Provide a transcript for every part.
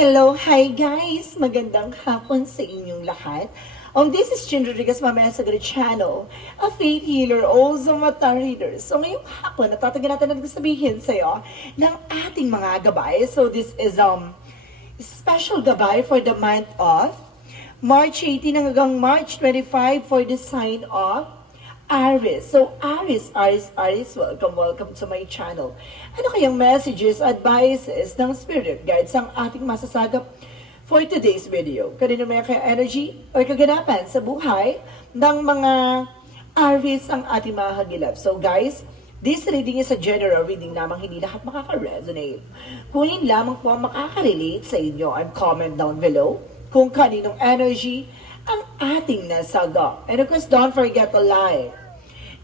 Hello, hi guys! Magandang hapon sa inyong lahat. This is Chin Rodriguez, Mamaya sa Grid Channel, a faith healer, also mata reader. So ngayong hapon, natatagan natin na sabihin sa iyo ng ating mga gabay. So this is special gabay for the month of March 18 hanggang March 25 for the sign of Aries. So, Aries, welcome to my channel. Ano kayang messages, advices ng spirit guides ang ating masasagap for today's video? Kanino may kaya energy o kaganapan sa buhay ng mga Aries ang ating mga hagilap. So guys, this reading is a general reading lamang, hindi lahat makaka-resonate. Kunin lamang po ang makaka-relate sa inyo and comment down below kung kaninong energy ang ating nasaga. And of course, don't forget to like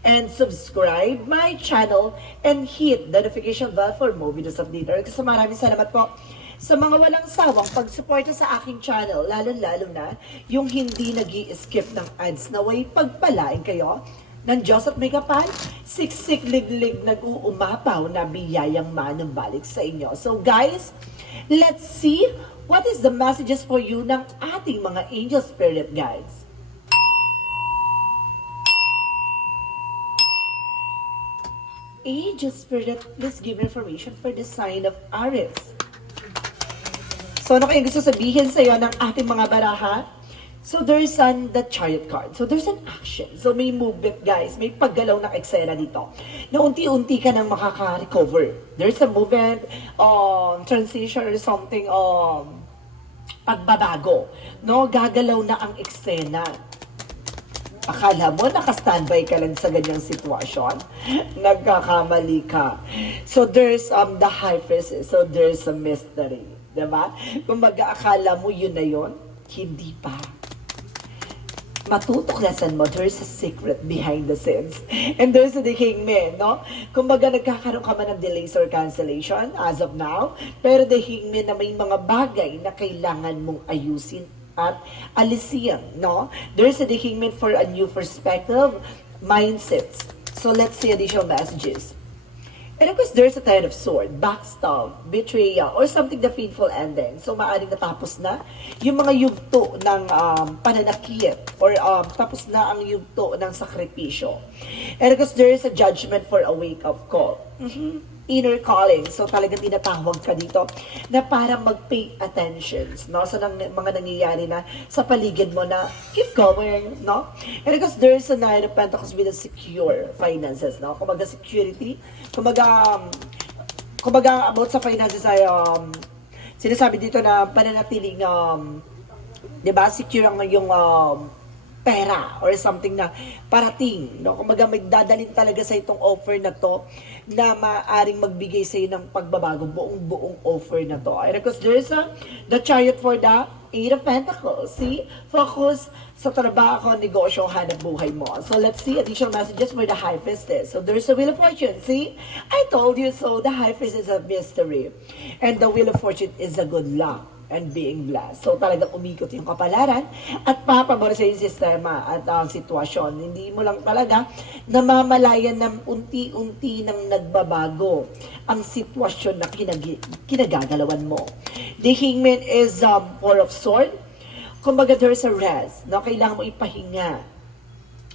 and subscribe my channel and hit the notification bell for more videos updated. Kasi maraming salamat po sa mga walang sawang pagsuporta sa aking channel, lalo-lalo na yung hindi nag-i-skip ng ads. Naway pagpalain kayo ng Diyos at may kapal, siksik liglig nag-uumapaw na biyayang manumbalik sa inyo. So guys, let's see what is the messages for you ng ating mga angel spirit guides. Angel spirit, please give information for the sign of Aries. So ano kayong gusto sabihin sa iyo ng ating mga baraha? So there's the Chariot card. So there's an action. So may movement guys, may paggalaw na eksena dito. Na unti-unti ka nang makaka-recover. There's a movement, transition or something, pagbabago. No, gagalaw na ang eksena. Akala mo, naka-standby ka lang sa ganyang sitwasyon? Nagkakamali ka. So, there's the high priestess. So, there's a mystery. Diba? Kung mag-aakala mo yun na yun, hindi pa. Matutuklasan mo, there's a secret behind the scenes. And there's the hangman, no? Kung baga nagkakaroon ka man ng delays or cancellation as of now, pero the hangman na may mga bagay na kailangan mong ayusin at alisin, no? There's a hangman for a new perspective, mindsets. So let's see additional messages. And of course, there's a Ten of Sword, backstab, betrayal, or something the painful ending. So, maaaring natapos na yung mga yugto ng pananakit or tapos na ang yugto ng sakripisyo. And of course, there's a judgment for a wake-up call. Inner calling. So, talagang tinatawag ka dito na para mag-pay attentions, no? So, mga nangyayari na sa paligid mo na keep going, no? And because there's a Nine of Pentacles with a secure finances, no? Kumbaga security, kumbaga about sa finances ay sinasabi dito na pananatiling di ba, secure ang yung pera or something na parating, no? Kumbaga may dadalhin talaga sa itong offer na to na maaring magbigay sa iyo ng pagbabago, buong offer na to. And because there's the Chariot for the Eight of Pentacles. See? Focus sa trabaho, negosyo, hanap buhay mo. So let's see additional messages for the High Priestess. So there's a Wheel of Fortune. See? I told you so. The High Priestess is a mystery. And the Wheel of Fortune is a good luck and being blessed. So talagang umikot yung kapalaran at papabor sa yung sistema at ang sitwasyon. Hindi mo lang talaga namamalayan ng unti-unti nang nagbabago ang sitwasyon na kinagagalawan mo. The Hangman is Four of Swords. Kumbaga there's a rest. No? Kailangan mo ipahinga.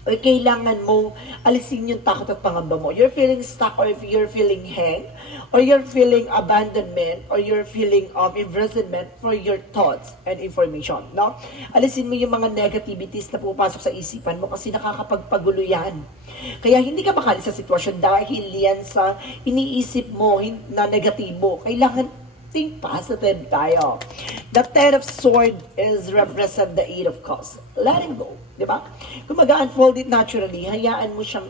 O kailangan mong alisin yung takot at pangamba mo. You're feeling stuck or if you're feeling hang, or you're feeling abandonment, or you're feeling imprisonment for your thoughts and information. No? Alisin mo yung mga negativities na pupasok sa isipan mo kasi nakakapagpagulo yan. Kaya hindi ka makalis sa sitwasyon dahil yan sa iniisip mo na negatibo. Kailangan think positive tayo. The Ten of Swords is represent the Eight of Cups. Letting go. Diba? Kung mag-unfold it naturally, hayaan mo siyang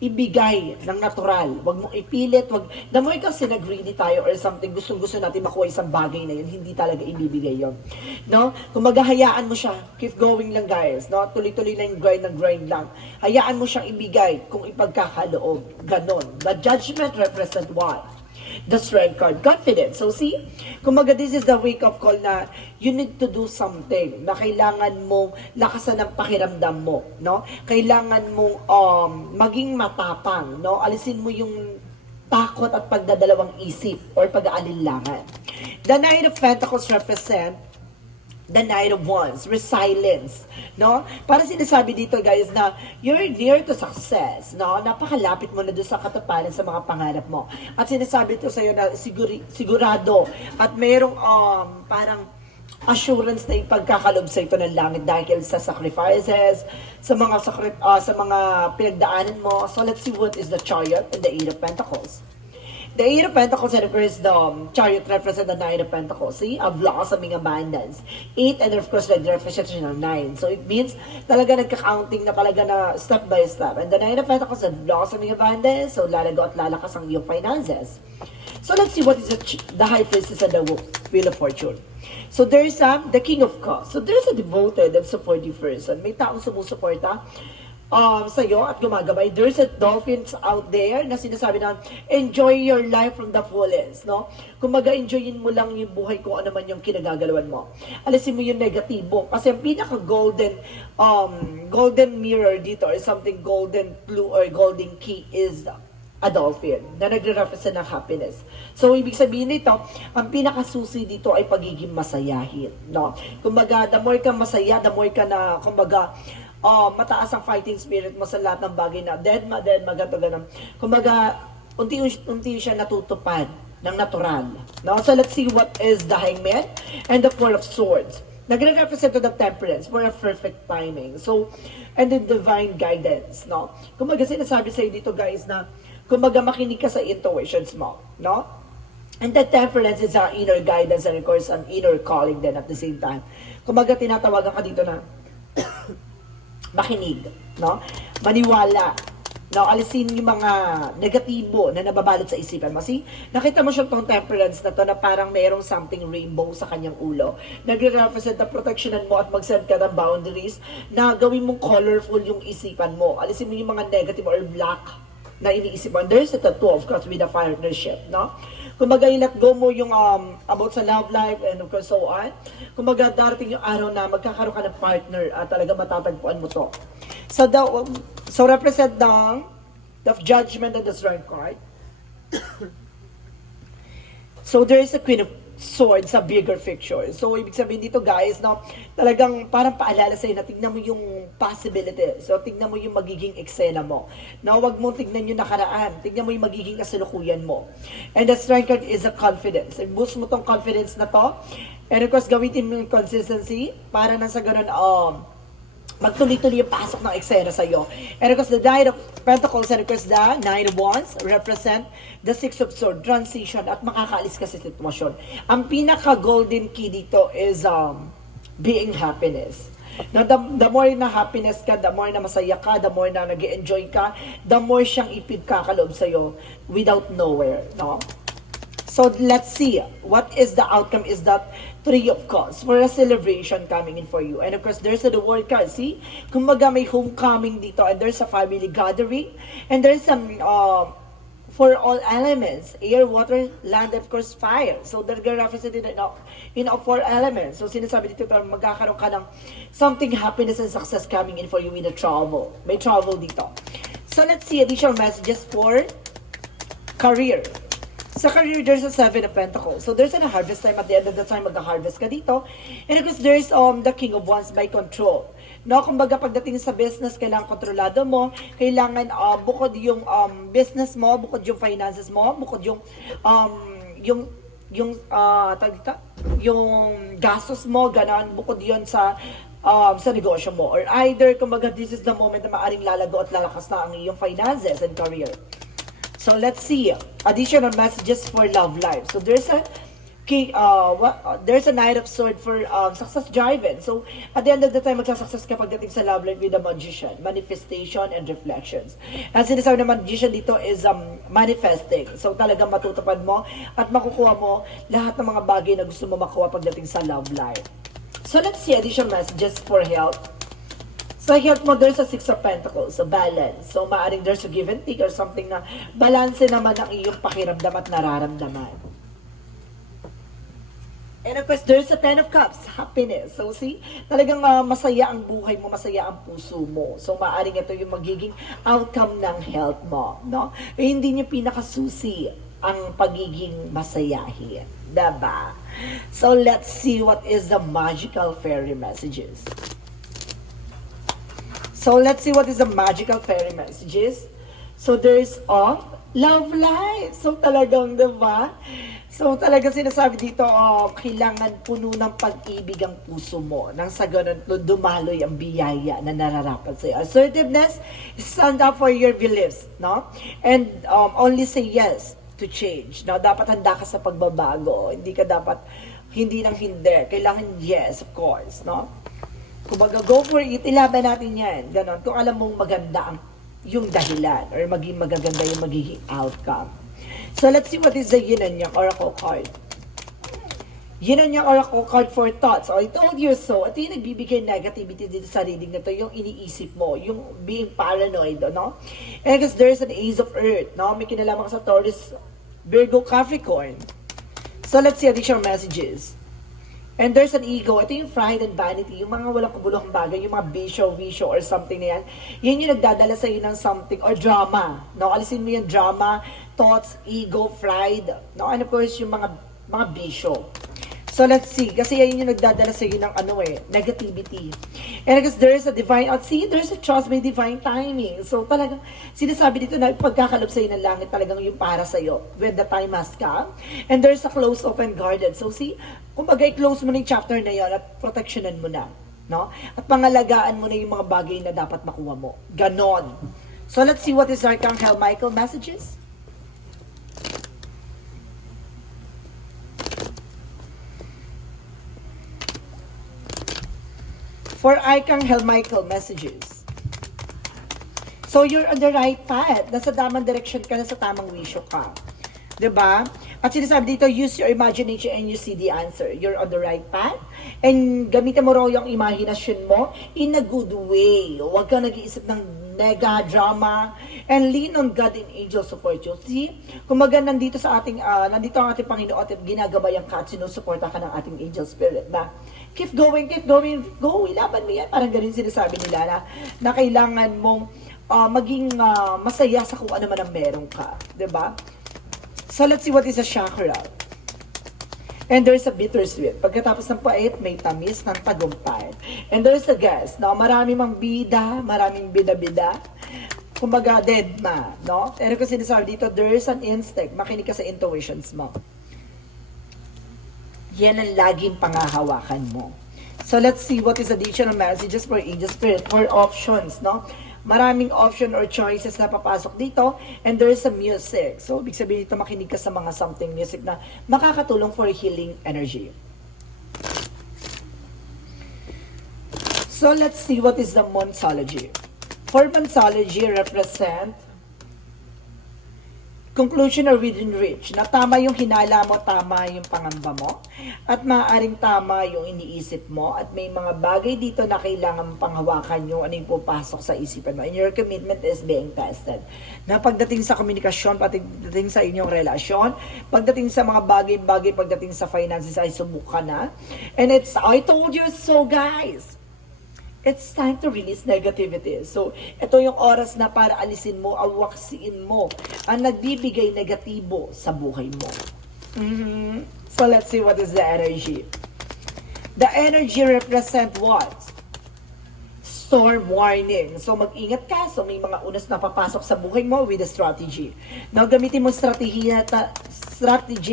ibigay ng natural. Huwag mong ipilit. Damoy kasi nag-greedy tayo or something, gustong-gusto natin makuha isang bagay na yun, hindi talaga ibibigay yun. No? Kung maghahayaan mo siya, keep going lang guys. No? Tuloy-tuloy lang yung grind lang. Hayaan mo siyang ibigay kung ipagkakaloob. Ganon. The Judgment represent what? The Strength card, confidence. So see, kumbaga this is the wake-up call na you need to do something na kailangan mong lakasan ng pakiramdam mo, no? Kailangan mong maging matapang, no? Alisin mo yung takot at pagdadalawang isip or pag-aalinlangan. The Knight of Pentacles represent the Knight of Wands, resilience, no? Para sinasabi dito guys na you're near to success, no? Napakalapit mo na doon sa katuparan sa mga pangarap mo. At sinasabi ito sa iyo na sigurado at mayroong parang assurance na ipagkakalob sa ito ng langit dahil sa sacrifices, sa mga pinagdaanan mo. So let's see what is the Chariot and the Eight of Pentacles. The Eight of Pentacles and of course the Chariot represent the Nine of Pentacles. See, a blossoming abundance. 8 and of course like the representation of 9. So it means talaga nagka-counting na talaga na step by step. And the Nine of Pentacles and blossoming abundance. So lalago at lalakas ang iyong finances. So let's see what is the High Priestess and the Wheel of Fortune. So there's the King of Cups. So there's a devoted and supportive person. May taong sumusuporta sa'yo at gumagabay. There's a dolphins out there na sinasabi na enjoy your life from the fullest, no? Kung enjoyin mo lang yung buhay kung ano man yung kinagagalawan mo. Alisin mo yung negatibo. Kasi ang pinaka-golden golden mirror dito or something golden clue or golden key is a dolphin na nagre-represent ng happiness. So, ibig sabihin nito, ang pinakasusi dito ay pagiging masayahin, no? Kumbaga, the more ka masaya, the more ka na, kumbaga, mataas ang fighting spirit mo sa lahat ng bagay na dead ma, ganito, ganun. Kumbaga, unti-unti siya natutupad ng natural. No? So, let's see what is the Hangman and the Four of Swords. Nagre-represent to the temperance for a perfect timing. So, and the divine guidance. No? Kumbaga, sinasabi sa'yo dito guys na kumbaga makinig ka sa intuitions mo. No? And the temperance is our inner guidance and of course an inner calling then at the same time. Kumbaga, tinatawagan ka dito na makinig, no? Maniwala, no? Alisin yung mga negatibo na nababalot sa isipan mo. See, nakita mo siya tong temperance na to na parang mayroong something rainbow sa kanyang ulo. Nagre-represent na protectionan mo at mag-set ka ng boundaries na gawin mong colorful yung isipan mo. Alisin mo yung mga negative or black na iniisip mo. And there's a tattoo, of course, with a partnership, no? Kumbaga, i-let go mo yung about sa love life and of course so on. Kumbaga, darating yung araw na magkakaroon ka ng partner at talaga matatagpuan mo to. So represent the judgment and the strength card. So there is a Queen of Swords sa bigger picture. So ibig sabihin dito guys, no, talagang parang paalala sa'yo na tignan mo yung possibility. So tignan mo yung magiging eksena mo. No, wag mo tignan yung nakaraan. Tignan mo yung magiging kasalukuyan mo. And the strength card is a confidence. I-boost mo tong confidence na to. And of course, gamitin mo yung consistency para na sa ganun, magtuloy-tuloy yung pasok ng eksena sa'yo. And of course, the Knight of Pentacles and of course, the Nine of Wands represent the Six of Swords, transition at makakaalis ka sa sitwasyon. Ang pinaka-golden key dito is being happiness. Now, the more na happiness ka, the more na masaya ka, the more na nag-enjoy ka, the more siyang ipagkakaloob sa'yo without nowhere, no? So, let's see. What is the outcome is that Three of Cups for a celebration coming in for you. And of course, there's the World card. See? Kumbaga may homecoming dito and there's a family gathering. And there's some for all elements. Air, water, land, of course, fire. So, they're represented in all four elements. So, sinasabi dito magkakaroon ka ng something happiness and success coming in for you in the travel. May travel dito. So, let's see additional messages for career. Sa career, there's a Seven of Pentacles. So, there's a harvest time. At the end of the time, mag-harvest ka dito. And of course, there's the King of Wands by control. No, kumbaga, pagdating sa business, kailangan kontrolado mo. Kailangan bukod yung business mo, bukod yung finances mo, bukod yung gastos mo, ganon, bukod yon sa negosyo mo. Or either, kumbaga, this is the moment na maaring lalago at lalakas na ang iyong finances and career. So let's see additional messages for love life. So there's a there's a Knight of Swords for success driven. So at the end of the time, magsa-success ka pagdating sa love life with the Magician, manifestation and reflections. Ang sinasabi ng Magician dito is manifesting. So talagang matutupad mo at makukuha mo lahat ng mga bagay na gusto mo makuha pagdating sa love life. So let's see additional messages for health. Sa health mo, there's a Six of Pentacles, so balance. So, maaaring there's a give and take or something na balance naman ang iyong pakiramdam at nararamdaman. And of course, there's a Ten of Cups, happiness. So see, talagang masaya ang buhay mo, masaya ang puso mo. So maaaring ito yung magiging outcome ng health mo, no? Eh, hindi niyo pinakasusi ang pagiging masayahin, diba? So let's see what is the magical fairy messages. So let's see what is the magical fairy messages. So there's love life. So talagang, diba? So talaga sinasabi dito, kailangan puno ng pag-ibig ang puso mo. Nang sa ganun, dumaloy ang biyaya na nararapat sa'yo. Assertiveness, stand up for your beliefs, no? And only say yes to change. No? Dapat handa ka sa pagbabago. Hindi ka dapat hindi nang hindi. Kailangan yes, of course, no? Kumbaga, go for it, ilaban natin yan. Ganon. Kung alam mong maganda yung dahilan or maging magaganda yung magiging outcome. So let's see what is the Yin and Yang Oracle card. Yin and Yang Oracle card for thoughts. So I told you so. Ito yung nagbibigay negativity dito sa reading na to, yung iniisip mo, yung being paranoid, no? And because there's an Ace of Earth, no? May kinalaman ka sa Taurus, Virgo, Capricorn. So let's see additional messages. And there's an ego. Ito yung pride and vanity. Yung mga walang kabuluhang bagay, yung mga bisyo or something na yan. Yan yung nagdadala sa iyo ng something or drama. No? Alisin mo yung drama, thoughts, ego, pride. No? And of course, yung mga bisyo. So let's see. Kasi yan yung nagdadala sa iyo ng negativity. And because there is a divine, see, there's a trust by divine timing. So talagang sinasabi dito na pagkakalob sa iyo ng langit talagang yung para sa iyo when the time has come. And there's a close, open, guarded. So see, kumbaga i-close mo na yung chapter na yun at protectionan mo na. No? At pangalagaan mo na yung mga bagay na dapat makuha mo. Ganon. So let's see what is Archangel Michael messages. For Archangel Michael messages. So you're on the right path. Nasa tamang direction ka, nasa tamang wisyo ka. Diba? At sinasabi dito, use your imagination and you see the answer. You're on the right path. And gamitin mo raw yung imagination mo in a good way. Huwag kang nag-iisip ng nega, drama, and lean on God and angel support you. See? Kumaga nandito ang ating Panginoon at ginagabayan ka at sinusuporta ka ng ating angel spirit na keep going, go, ilaban mo yan. Parang ganun sinasabi nila na kailangan mong maging masaya sa kung ano man ang meron ka. Diba? So let's see what is a chakra. And there's a bittersweet. Pagkatapos ng pait, may tamis ng tagumpay. And there's a guess. No? Marami mang bida, maraming bida-bida. Kumbaga, dead ma. No? Pero kasi sinasabi dito, there's an instinct. Makinig ka sa intuitions mo. Yan ang laging pangahawakan mo. So let's see what is additional messages for angel spirit. For options, no? Maraming option or choices na papasok dito. And there is a music. So, ibig sabihin dito, makinig ka sa mga something music na makakatulong for healing energy. So, let's see what is the Monsology. For Monsology, represent conclusion or within reach, na tama yung hinala mo, tama yung pangamba mo, at maaaring tama yung iniisip mo, at may mga bagay dito na kailangan panghawakan yung ano yung pupasok sa isipan mo. And your commitment is being tested. Na pagdating sa komunikasyon, pagdating sa inyong relasyon, pagdating sa mga bagay-bagay, pagdating sa finances ay subukan na. And it's, I told you so, guys! It's time to release negativity. So, ito yung oras na para alisin mo, awaksin mo ang nagbibigay negatibo sa buhay mo. So, let's see what is the energy. The energy represent what? Storm warning. So, mag-ingat ka. So, may mga unas na papasok sa buhay mo with a strategy. Now, gamitin mo strategy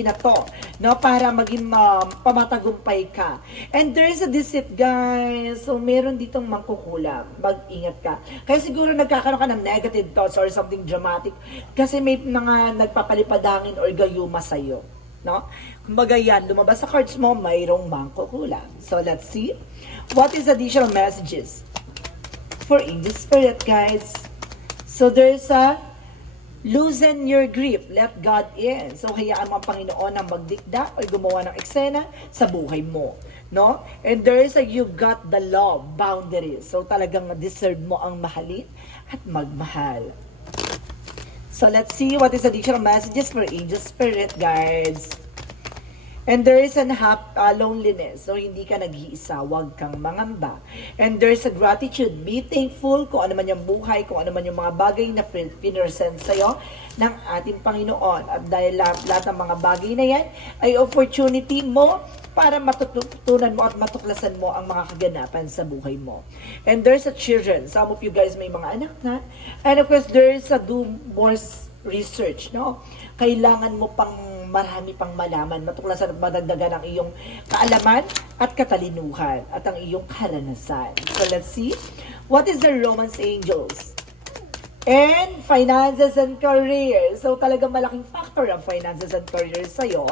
na to, no, para maging pamatagumpay ka. And there is a deceit, guys. So, meron ditong mangkukulam. Mag-ingat ka. Kaya siguro nagkakaroon ka ng negative thoughts or something dramatic kasi may mga nagpapalipadangin or gayuma sa'yo. No? Kumbaga yan, lumabas sa cards mo, mayroong mangkukulam. So, let's see. What is additional messages for angel spirit, guys? So, there's a loosen your grip, let God in. So, hayaan mo ang Panginoon na magdikda o gumawa ng eksena sa buhay mo. No? And there is a you got the love boundaries. So, talagang deserve mo ang mahalin at magmahal. So, let's see what is additional messages for angel spirit, guys. And there is loneliness. So, hindi ka nag-iisa. Huwag kang mangamba. And there's a gratitude. Be thankful kung ano man yung buhay, kung ano man yung mga bagay na pinresent sa'yo ng ating Panginoon. At dahil lahat ng mga bagay na yan ay opportunity mo para matutunan mo at matuklasan mo ang mga kaganapan sa buhay mo. And there's a children. Some of you guys may mga anak na. And of course, there's a do more research, no? Kailangan mo pang marami pang malaman, matuklasan at madagdagan ang iyong kaalaman at katalinuhan at ang iyong karanasan. So let's see. What is the Romance Angels? And finances and career. So talagang malaking factor ang finances and career sa'yo.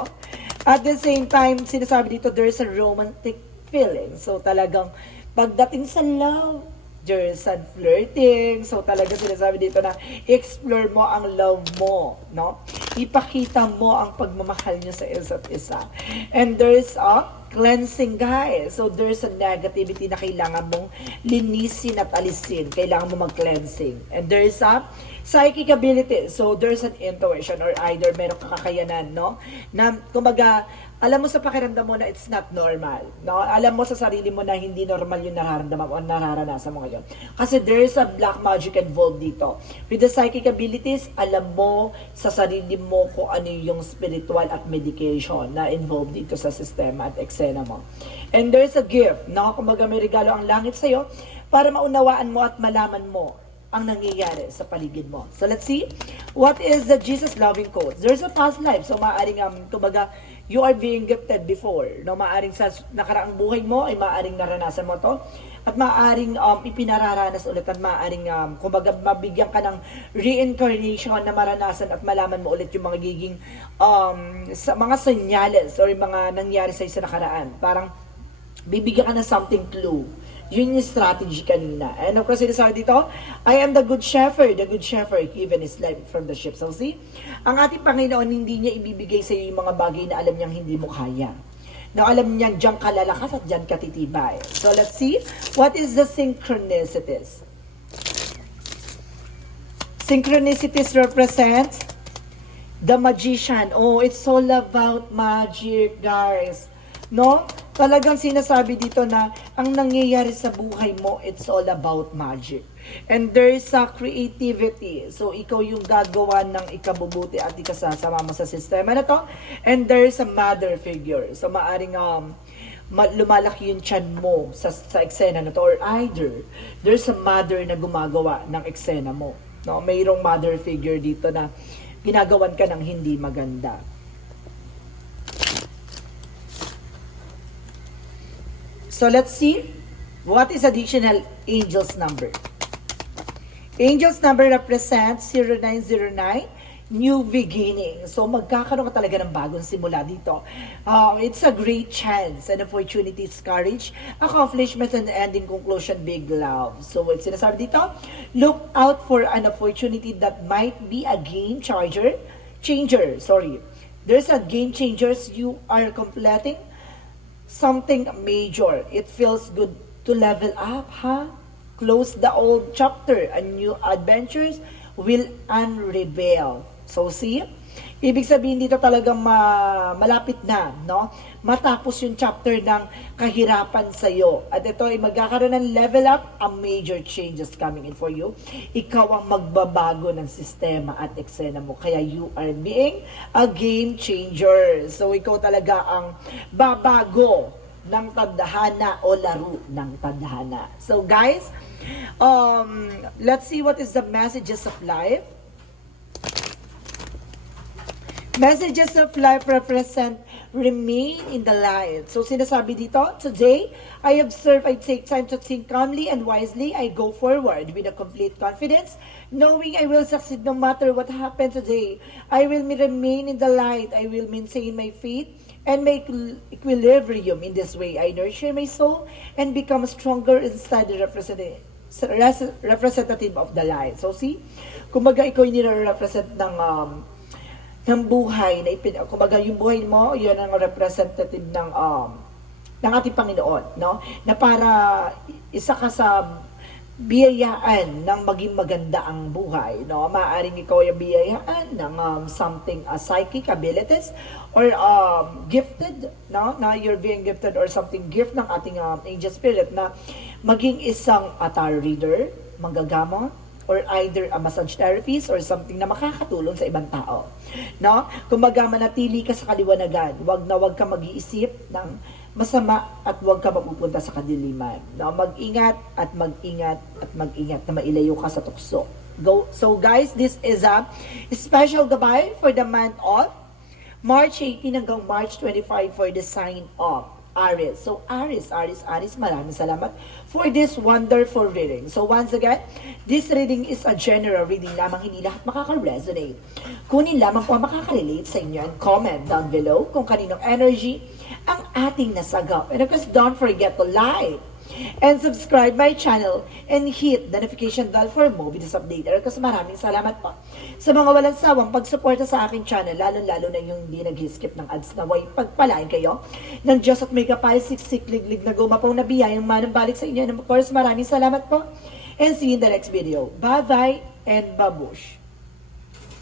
At the same time, sinasabi dito, there's a romantic feeling. So talagang pagdating sa love, there's a flirting. So talaga sinasabi dito na explore mo ang love mo, no? Ipakita mo ang pagmamahal niyo sa isa't isa. And there's a cleansing, guys. So there's a negativity na kailangan mong linisin at alisin. Kailangan mo mag-cleansing. And there's a psychic ability. So there's an intuition or either meron kakakayanan, no? Na kumbaga alam mo sa pakiramdam mo na it's not normal. No? Alam mo sa sarili mo na hindi normal yung nararamdaman o nararanasan mo ngayon. Kasi there is a black magic involved dito. With the psychic abilities, alam mo sa sarili mo kung ano yung spiritual at medication na involved dito sa sistema at eksena mo. And there's a gift. No? Kumbaga may regalo ang langit sa'yo para maunawaan mo at malaman mo ang nangyayari sa paligid mo. So let's see. What is the Jesus loving quote? There's a past life. So maaaring kumbaga you are being gifted before. No, maaring sa nakaraang buhay mo ay maaring naranasan mo to at maaring ipinararanas ulit at maaring kumbaga mabigyan ka ng reincarnation na maranasan at malaman mo ulit yung mga giging sa mga senyales or yung mga nangyari sa isa nakaraan. Parang bibigyan ka ng something clue. Yun yung strategy kanina. And of course, sinasabi dito, I am the good shepherd given his life from the sheep. So see, ang ating Panginoon, hindi niya ibibigay sa iyo yung mga bagay na alam niyang hindi mo kaya. Na alam niyang diyan ka lalakas at diyan ka titibay. So let's see, what is the synchronicities? Synchronicities represent the magician. Oh, it's all about magic, guys. No? Talagang sinasabi dito na ang nangyayari sa buhay mo, it's all about magic. And there's a creativity. So, ikaw yung gagawa ng ikabubuti at ikasasama mo sa sistema na to. And there's a mother figure. So, maaring lumalaki yung tiyan mo sa eksena na to. Or either, there's a mother na gumagawa ng eksena mo. No? Mayroong mother figure dito na ginagawan ka ng hindi maganda. So let's see, what is additional angels number? Angels number represents 0909, new beginning. So magkakaroon ka talaga ng bagong simula dito. It's a great chance and opportunities, courage, accomplishment, and ending conclusion, big love. So it's sinasabi dito, look out for an opportunity that might be a game changer. There's a game changers you are completing something major. It feels good to level up, huh? Close the old chapter and new adventures will unreveal. So see, ibig sabihin dito talagang malapit na, no? Matapos yung chapter ng kahirapan sa'yo. At ito ay magkakaroon ng level up, a major changes coming in for you. Ikaw ang magbabago ng sistema at eksena mo. Kaya you are being a game changer. So ikaw talaga ang babago ng tadhana o laro ng tadhana. So guys, let's see what is the messages of life. Messages of life represent remain in the light. So sinasabi dito, today, I observe, I take time to think calmly and wisely. I go forward with a complete confidence, knowing I will succeed no matter what happens today. I will remain in the light. I will maintain my faith and make equilibrium. In this way, I nurture my soul and become stronger inside the representative of the light. So see, kumbaga ikaw yung nire-represent ng buhay na kumbaga yung buhay mo, yun ang representative ng ating Panginoon, no? Na para isa ka sa biyayaan ng maging maganda ang buhay, no? Maaaring ikaw ay biyayaan ng something, psychic abilities or gifted, no? Na you're being gifted or something gift ng ating angel spirit na maging isang tarot reader, manggagamot, or either a massage therapist or something na makakatulong sa ibang tao. No? Kumbaga manatili ka sa kaliwanagan, wag ka mag-iisip ng masama at wag ka mapupunta sa kadiliman. No? Mag-ingat at mag-ingat at mag-ingat na mailayo ka sa tukso. So guys, this is a special gabay for the month of March 18 hanggang March 25 for the sign of Aries. So Aries, maraming salamat for this wonderful reading. So once again, this reading is a general reading lamang, hindi lahat makaka-resonate. Kunin lamang po ang makaka-relate sa inyo and comment down below kung kaninong energy ang ating nasagap. And of course, don't forget to like and subscribe my channel and hit the notification bell for more videos updated. Kasi maraming salamat po sa mga walang sawang pagsuporta sa aking channel, lalo na yung hindi nag-skip ng ads. Naway pagpalain kayo ng Diyos at may kapal, siksik, liglig na gumapaw na biyayang manambalik sa inyo. And of course, maraming salamat po and see you in the next video. Bye-bye and babush!